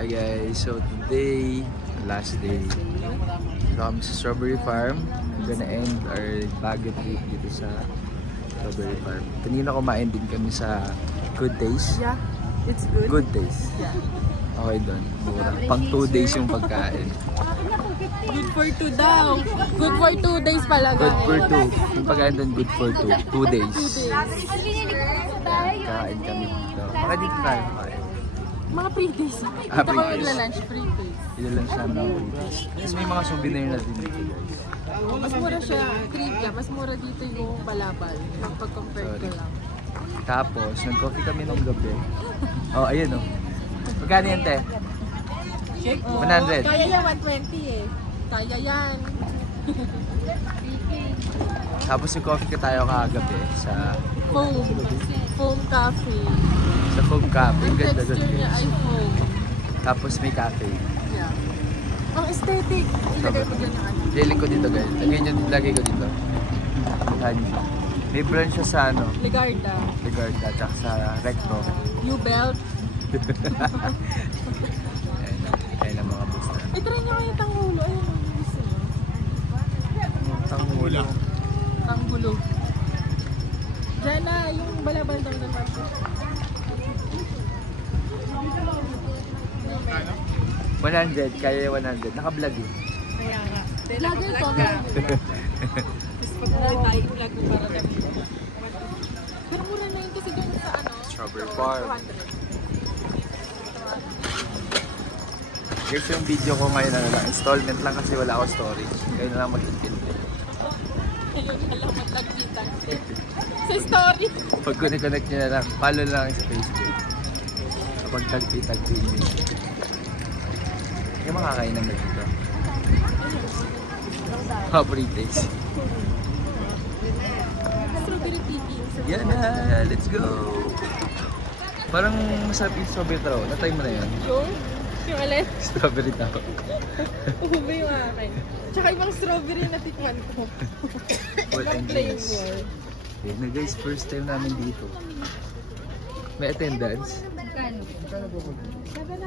Hi guys, so today, last day, kami sa Strawberry Farm. We're gonna end our Baguio trip dito sa Strawberry Farm. Kanina kumain din kami sa Good Days. Yeah, it's good. Good Days. Yeah. Okay doon, mura. Pang 2 days yung pagkain. Good for 2 daw. Good for 2 days pala. Good for 2. Yung pagkain doon, good for 2 days. Kain kami dito. Baka dito tayo kain. Mga free days. Ah, Dito free ko days. magla-lunch free days. Ila-lunch namin yung days. Tapos may mga souvenir na din dito guys. Mas mura siya. Trivia. Mas mura dito yung balabal. Pag-compare ko lang. Tapos, nag-coffee kami nung gabi. Oh, ayun oh. Magkano yan, te? 100. Kaya yan, 120 eh. Kaya yan. Tapos nag-coffee ka tayo kagabi sa Foam. Foam coffee. sa Foam Cafe. Ang Ang ganda texture doon niya ay guys. foam. Tapos may cafe. Yeah. Ang aesthetic. Ilagay ko dyan yung ano. Lili ko dito guys. Lagay ko dito. Honey. May brand siya sa ano, Ligarda. Ligarda, tsaka sa Recto. U-belt. Ayun ang mga booster. I-try nyo kayo tanghulo. Ayun ang gusto nyo. Tanghulo. Tanghulo. Diyan na yung balabal daw ng market. 100, kaya 100. Naka-vlog eh. Kaya nga. Vlogger ko. Tapos pag tayo i-vlog mo para kami. Pero mura na yun kasi doon sa ano. Strawberry Farm. 200. Here's yung video ko ngayon na lang. Installment lang kasi wala ako storage. Kayo na lang mag-intindi. Ayun na lang maglagpitan. Sa story. Pag connect nyo na lang, follow na lang sa Facebook. Kapag tagpi-tagpi nyo. Yung makakain naman dito. Favorite days. Strawberry TV. Yan na! Let's go! Parang masarap yung strawberry taro. Na-try mo na yan. Yung alin? Strawberry taro. Uhuba yung akin. Tsaka ibang strawberry na tikman ko. What Ibang and flavor. Yan na guys, first time namin dito. May attendance. 700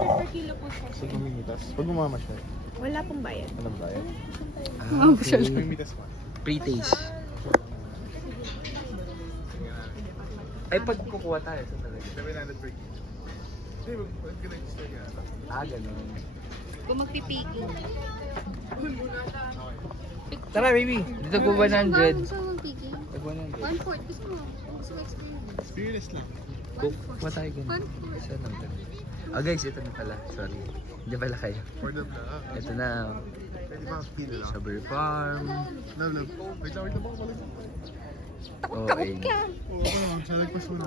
per kilo po siya. So, kumimitas. Pag umama siya, Wala pong bayad. anong bayad? Okay. Kumimitas pa. Pre-taste. Ay, pag kukuha tayo, saan talaga? 700 per kilo. Hindi, mag-register ka na. Ganun. Kung magpipiki. Tara, baby! Dito ko 100. Gusto mo magpiki? Tag 100. 1/4. Gusto mo experience? Experience lang. Kukuha tayo ganun. Saan lang ganun? Ah guys, ito na pala. Sorry. Hindi pala kayo. For the vlog. Ito na. Pwede ba kilo lang? Strawberry Farm. No, no. Wait lang ba ako pala? Okay. Oo, siya nagpas mo na.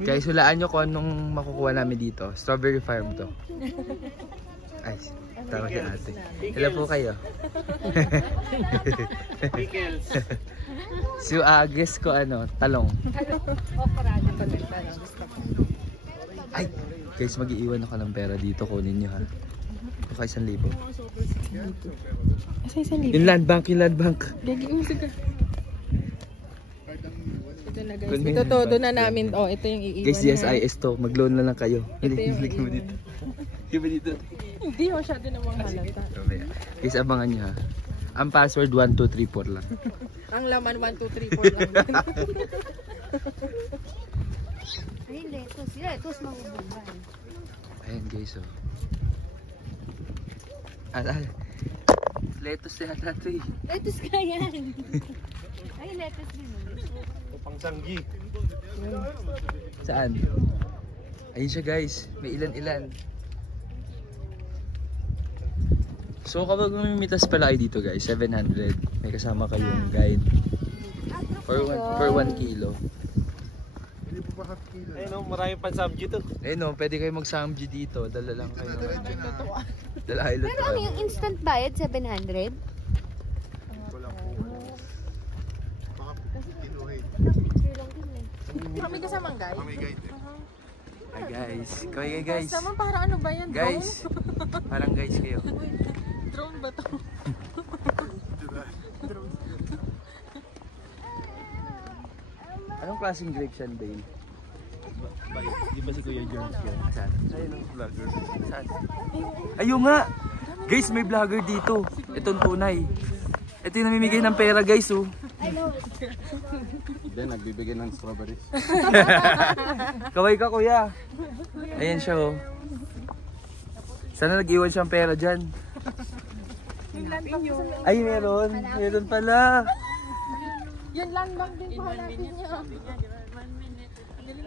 Guys, hulaan nyo kung anong makukuha namin dito. Strawberry Farm to. Ay, tawag si ate. Hello po kayo. So, guess ko ano, talong. Ay, guys, mag-iiwan ako ng pera dito. Kunin nyo ha. Okay, 1,000. Asa isang libo? Yung land bank, yung land bank. Gagi, sige. Ito na guys. Kunin Ito yung todo bank. na namin. Oh, ito yung iiwan. Guys, GSIS to. Mag-loan na lang kayo. Ito yung Hindi mo dito. Hindi mo dito. Hindi masyado namang halata. Guys, abangan nyo ha. Ang password 1234 lang. Ang laman 1, 2, 3, 4 lang. Ay, lettuce. Lettuce mahubugan. Ayan guys, oh. Lettuce yata ito eh. Lettuce ka yan. Ay, lettuce din. Pang sanggi. Saan? Ayun siya guys. May ilan-ilan. So kapag mamimitas pala kayo dito guys, 700. May kasama kayong guide. For 1 kilo. Hindi po pa half kilo. Ayun o, maraming pansabji to. Ayun oh, pwede kayo mag-samji dito. Dala lang kayo. Dala kayo Pero ano yung instant bayad? 700? Wala po. Baka kinuhin. Picture lang din eh. Kami kasamang guys. Kami guide eh. Hi guys. Kaway guys. Naman parang ano ba yan? Guys. Parang guys kayo. Drone ba to? Anong klaseng grapes yan, Dale? ba si Kuya George? Saan? Ayun ang vlogger. Saan? Ayun nga! Guys, may vlogger dito. Itong tunay. Ito yung namimigay ng pera guys oh. Then, nagbibigay ng strawberries. Kaway ka kuya. Ayan siya oh. Sana nag-iwan siyang pera dyan. Ay meron. Meron pala. Yan land bank din po hanapin niyo.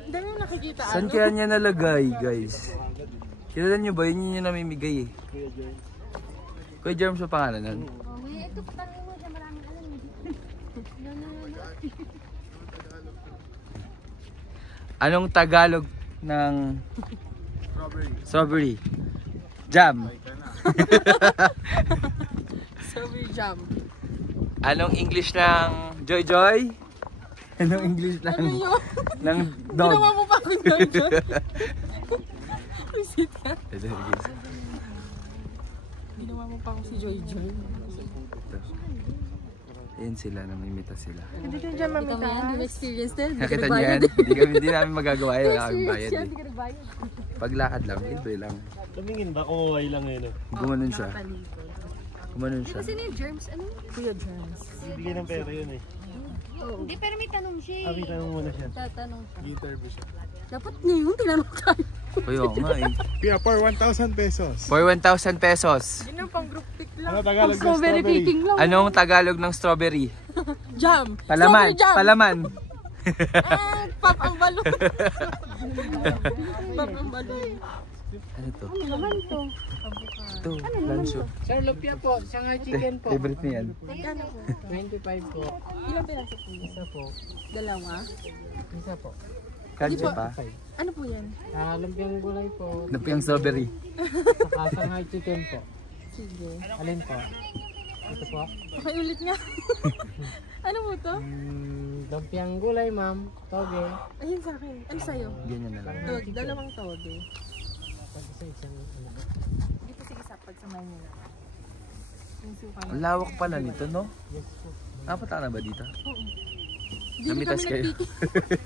Dami yung nakikita. Saan kaya niya nalagay guys? Kilala niyo ba? Yun yung namimigay eh. Kuya Jerm sa pangalan nun? Oh, may ito patangin mo siya, maraming alam eh. Anong Tagalog ng strawberry? Jam. Strawberry jam. Anong English ng Joy Joy? Anong English ng Ano yun? ng dog? Ginawa mo pa ako Joy Joy. Visit ka. Ginawa mo pa ako si Joy Joy. Ayan sila, namimita sila. Hindi ka dyan mamita. Hindi mo experience din. Nakita niyo yan? Hindi namin magagawa yun. Wala kaming bayad eh. Paglakad lang, libre lang. Tumingin ba? Kumakaway lang yun eh. Gumanon siya. Gumanon siya. Kasi na yung germs, ano? Kuya Jones. Bibigyan ng pera yun eh. Hindi, pero may tanong siya eh. Abi, tanong muna siya. Tatanong siya. Interview siya. Dapat niya yung tinanong tayo. Kuya nga eh. Kaya for 1,000 pesos. For 1,000 pesos. Yun yung pang group pick lang. Ano Tagalog ng Strawberry strawberry? picking lang. Anong Tagalog ng strawberry? Jam. Palaman. Strawberry jam. Palaman. Ah, pop ang balon. Pop ang balon. Ano to? Ano naman to? Ito, lancho. Sir, lupia po. Shanghai chicken po. Favorite niya yan. Magkano po? 25 po. Ilang piraso po? Isa po. Dalawa? Isa po. Kanche pa. Ano po yan? Lumpiang gulay po. Napiyang strawberry. Saka Shanghai chicken po. Sige. Alin po? Ito po. Pakiulit nga. Ano po to? Lumpiang gulay, ma'am. Toge. Ayun sa akin. Ano sa'yo? Ganyan na lang. Tog, dalawang toge. Isa-isang ano. Dito sige sa pagsamahin niyo na. Yung suka Ang lawak pala nito, no? Yes po. Napunta ka na ba dito? Oo. Namitas kayo.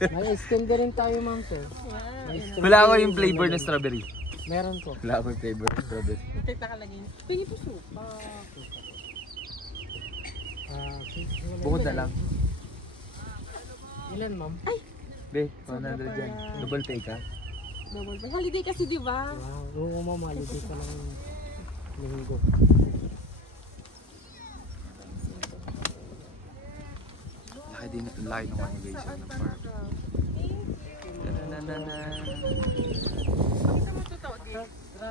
May skin din tayo, ma'am, sir. May skin Wala ako din. yung flavor ng strawberry. Meron po. Wala ako yung flavor ng strawberry. Tita ka lagi. Pingi po suka. Bukod na lang. Ilan, ma'am? Be, 100 dyan. Double pay ka? Double pay. Holiday kasi di ba? Wow. Oo, ma'am. Holiday pa lang linggo. Laki din, laki ng ano guys, ng farm. Na.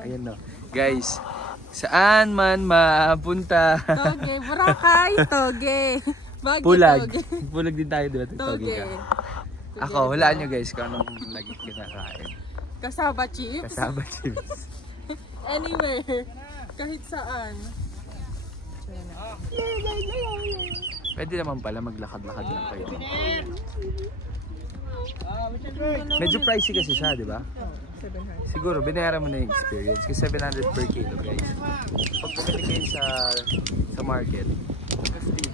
Ayan no. Guys, saan man mapunta? Toge. Boracay. Toge. Baguio. Pulag. Toge. Pulag din tayo, di ba? Toge Toge. ka. Ako, hulaan nyo guys kung anong lagi kinakain. Kasaba chips. Kasama chips. Anywhere. Kahit saan. Pwede naman pala maglakad-lakad lang kayo. Medyo pricey kasi siya, di ba? 700. Siguro, binayaran mo na yung experience. Kasi 700 per kilo, guys. Pag bumili kayo sa market,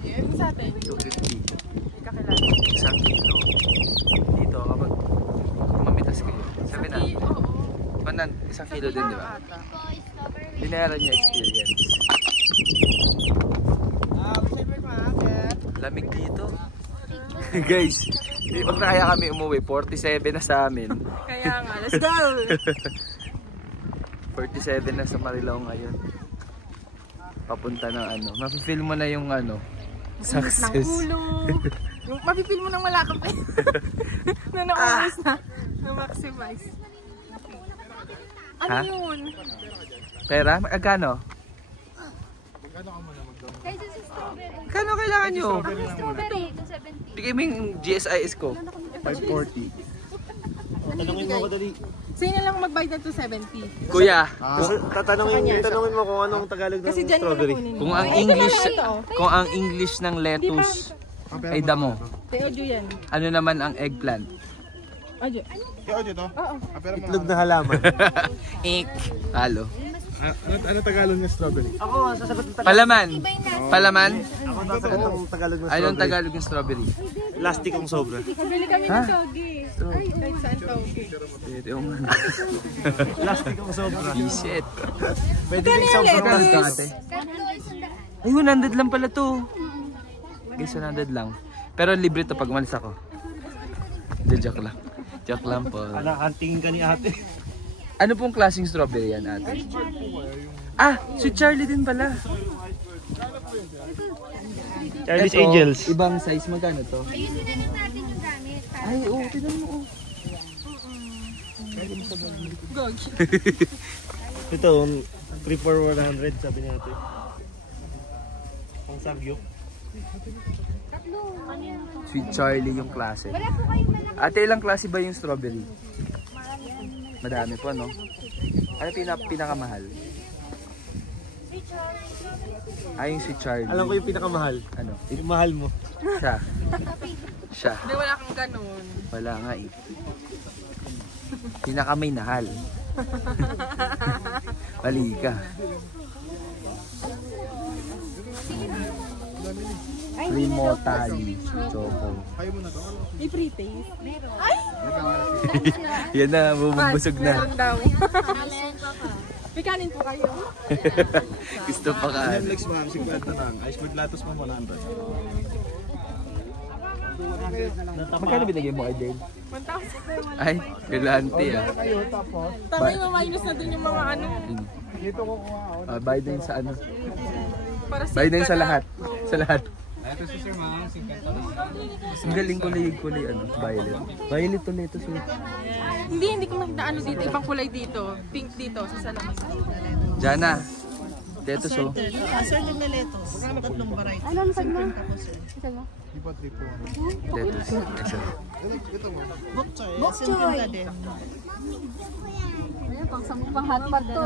Yung sa atin. 250. Kakilala. Isang kilo. Dito, kapag mamitas kayo, 700. Oo. Isang kilo din, di ba? Binayaran niya experience. Lamig dito. Guys, pag nakaya kami umuwi, 47 na sa amin. Kaya nga, let's go! 47 na sa Marilao ngayon. Papunta ng ano. Mafe-feel mo na yung ano, success. Ng ulo. Mapipil mo nang wala ka pa. Na naubos na. Na-maximize. Ano Ha? yun? Pera? Agkano? Kaysa sa strawberry. Kano kailangan nyo? Ang strawberry, 270. Bigay mo yung GSIS ko. 540. Tanungin mo ko dali. Sa'yo na lang magbayad na 270. Kuya, Tanungin mo kung anong Tagalog ng Kasi dyan mo strawberry. nakunin. kung ang English ng lettuce ay damo, Teo Ju yan. ano naman ang eggplant? Ojo. Kaya audio to? Oo. Itlog na halaman. Ik. Halo. Ano Tagalog ng strawberry? Ako, sasagot ng Palaman. Palaman? Ako sasagot ng Tagalog ng Anong Tagalog ng strawberry? Plastic kong sobra. Pabili kami ng togi. to. Kahit saan toge. Pwede yung Plastic ang sobra. shit. Pwede rin sobra. Ate. Ay, 100 lang pala to. Guys, 100 lang. Pero libre to pag umalis ako. Joke lang. Joke lang po. Antingin ka ni ate. Ano pong klaseng strawberry yan, ate? Ah, si Charlie din pala. Charlie's Eto, Angels. Ibang size, magkano to? Ayusin na lang natin yung gamit. Ay, oo, tinan mo. Gog. Ito, 3 for 100 sabi niya ate. Pang sagyok. Tatlo. Ano yan? Sweet Charlie yung klase. Wala po kayong malaki. Ate, ilang klase ba yung strawberry? Madami po, no? Ano pinakamahal? Ah, yung Sweet Charlie. Alam ko yung pinakamahal. Ano? Yung mahal mo. Siya. Siya. Hindi, wala kang ganun. Wala nga eh. Pinakamay nahal. Mali ka. Primo Tali Choco. May pre-taste. Yan na, bubusog na. Meron daw. May kanin po kayo. Gusto pa ka. Netflix ma'am, 50 lang. Ice cream latos mo 100. Magkano binigay mo kay Dale? 1,000. Ay, galante ah. Tama yung minus na dun yung mga ano. Bayad din sa ano? Para Bayad din sa na. lahat. Sa lahat. Ang galing kulay ano, violet. Violet ulit ito sir. Hindi ko makita ano dito. Ibang kulay dito. Pink dito sa salamin. Jana. Teto so. Assorted na lettuce. Tatlong variety. Ano ang sagma? Sagma? Teto. Bok choy. Bok Simple choy. na din. Ano, pang hotpot to.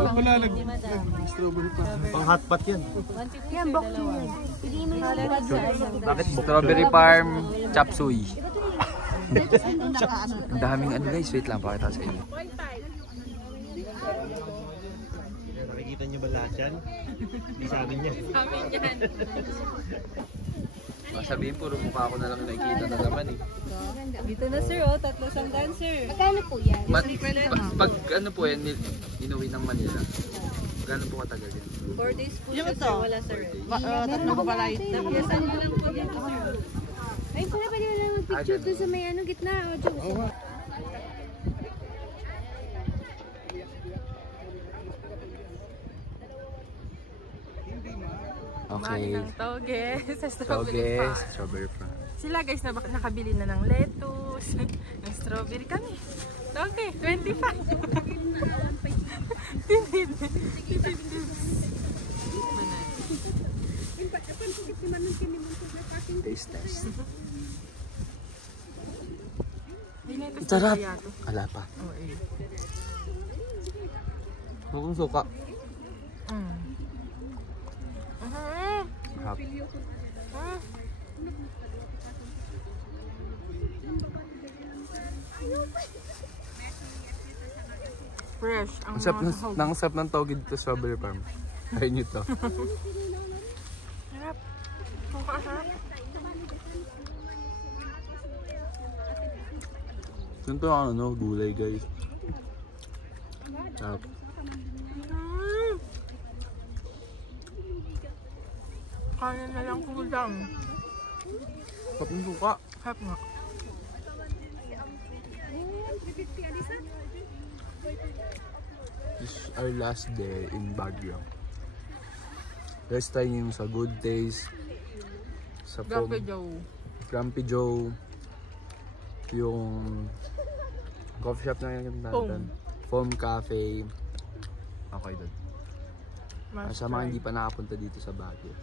Pang hotpot yan. Yan, bok choy. Piliin mo yung bad sa ano. Bakit Strawberry Farm Chop Suey. Ang nakaano. Ang daming ano guys, wait lang pakita ko sa inyo. Nakikita niyo ba lahat yan? Hindi sa amin yan. Amin yan. Sabihin puro mukha ko na lang nakikita na naman eh. Dito na sir, oh. Tatlo siyang dancer. Magkano po yan? Pag ano po yan, inuwi ng Manila. Gano'n po katagal yan? 4 days po Yung siya, ito. sir. Wala sir. Tatlong variety. Yes, ano lang po yan. Ay, pwede mo lang mag-picture doon sa may ano, gitna. Kumain Okay. ng toge sa strawberry Toge, farm. Strawberry Farm. Sila guys, nakabili na ng lettuce, ng strawberry kami. Toge, 25. Taste test. May lettuce Sarap. kaya to. Ala pa. Oh, eh. Huwag suka. Mm. Sarap. Fresh. Ang sarap ng toge dito sa Strawberry Farm. Try nyo to. Sarap. Sarap. Ito ang ano, gulay guys. Sarap. Kaya na lang kulang. Sarap ng suka. Sarap nga. This is our last day in Baguio. Last time yung sa Good Taste, sa Grumpy Joe. Grumpy Joe, yung coffee shop na yung natin. Foam Cafe. Okay doon. Sa mga hindi pa nakapunta dito sa Baguio.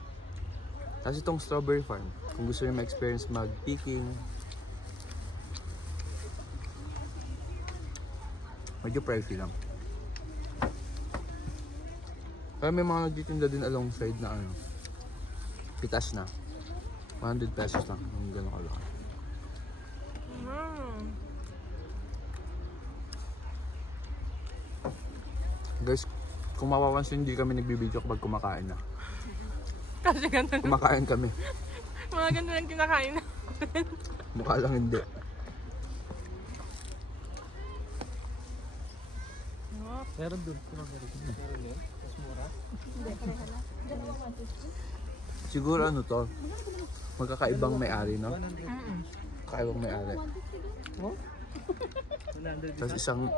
Tapos itong Strawberry Farm, kung gusto nyo ma-experience mag-picking, medyo pricey lang. Pero may mga nagtitinda din alongside na ano, pitas na. 100 pesos lang, yung gano'n kalaki. Guys, kung mapapansin, hindi kami nagbibideo kapag kumakain na. Kasi ganun. Kumakain kami. Mga ganun lang kinakain na. Mukha lang hindi. Meron dun. Meron yun? Mas mura? Siguro ano to? Magkakaibang may-ari, no? Kakaibang may-ari. Tapos isang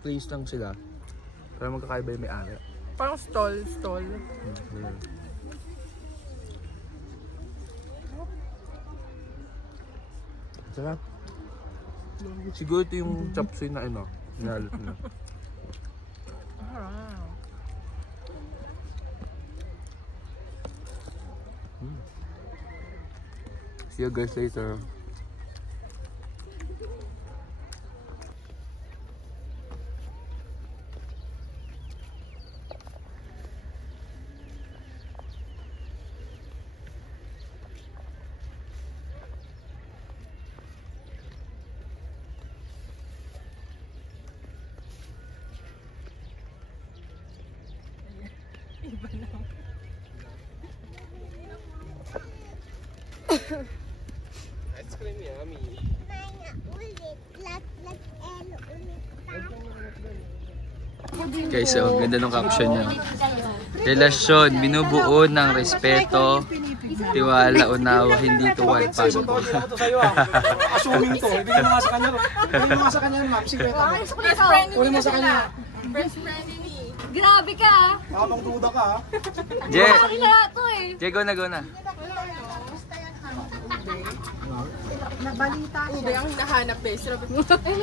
place lang sila. Pero magkakaiba yung may-ari. Parang stall. Sarap. Siguro ito yung chop suey na ano. Nilalot na. See you guys later. Ice cream yummy. Guys, so, ganda ng caption niya. Relasyon, binubuo ng respeto, tiwala, unawa, hindi tuwal, possible. Assuming to. Ibigay mo nga sa kanya. Ibigay mo nga sa kanya, ma'am. Sikreto mo. Best friend Kunin mo sa kanya. Best friend ni. Grabe ka! Habang duda ka, ha? Je, Akin na to eh. Je, go na, go na. Ube ang nahanap eh.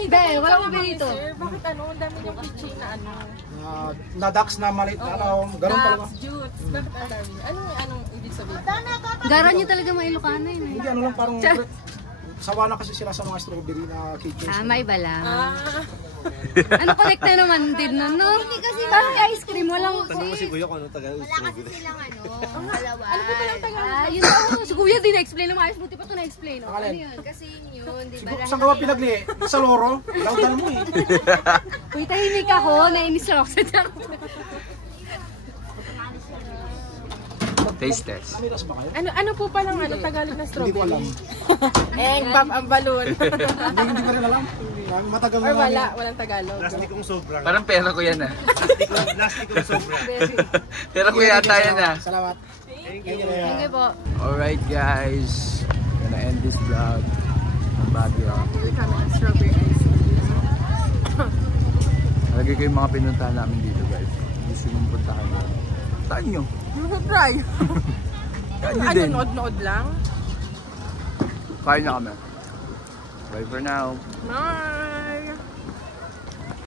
Be, wala mo ba dito? Sir, bakit ano? Ang dami niyang keychain na ano. Na-dax na maliit na ano. Ganun talaga. Dax, jutes. Bakit ang dami? Anong ibig sabihin? Garan niyo talaga mga Ilocano yun eh. Hindi, ano lang parang... Sawa na kasi sila sa mga strawberry na cake. May bala. Ah, Ano collect na naman din nun, no? Hindi kasi parang ice cream, walang... Wala kasi silang dalawa. Ano po palang tagal? Yun ako, si Kuya din na-explain na maayos. Buti pa ito na-explain. Oh. Ano yun? Kasi yun, di ba? Siguro, saan ka ba pinagli? Sa loro? Laudal mo eh. Uy, tahimik ako. Nainis ako sa dyan. Taste test. Namiras ba kayo? ano po palang ano, Tagalog na Hindi ko strawberry? alam. Bab ang balon. Hindi ko rin alam. Matagal na Or lang. walang Tagalog. Parang pera ko yan ah. Plastic kong sobra. Pera ko yata yan ah. Salamat. Thank you. Sige po. Alright guys, gonna end this vlog ng Baguio. We're coming on strawberry ice cream. Lagi ko yung mga pinuntahan namin dito guys. Gusto nyo puntahan na. Puntahan nyo. Try. Puntahan nyo Ano, din. nood lang? Kain na kami. Bye for now. Bye.